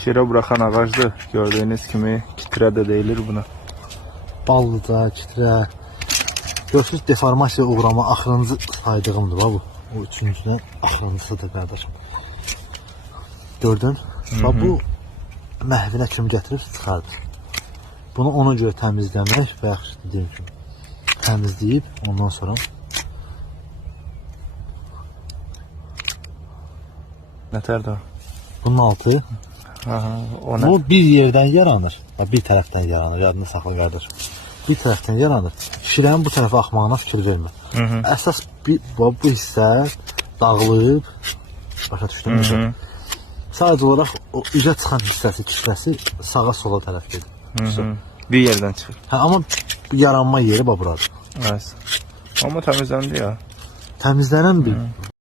Şirə buraxan ağacdır. Gördüyünüz kimi kitrə də deyilir buna. Ballıca, kitrə. Görürsünüz, deformasiya uğrama axırıncı saydığımdır bu. O üçüncüdən axırıncısıdır qardaşım. Gördün? Bu məhvinə kimi gətirib çıxardır. Bunu ona görə təmizləmək və yaxud dediyim kimi təmizləyib ondan sonra Nətərdir o? bunun altı bu bir yerdən yaranır. Bir tərəfdən yaranır. Yadını saxla qardaşım. Bir tərəfdən yaranır. Şirənin bu tərəfə axmağına fikir vermə. Əsas bu hissə dağılıb, başa düşdün. Sadəcə olaraq o üzə çıxan hissəsi, kisləsi sağa sola tərəf gedir. Bir yerdən çıxır. Amma yaranma yeri buradır. Evet. Amma təmizləndi ya. Təmizlənən bir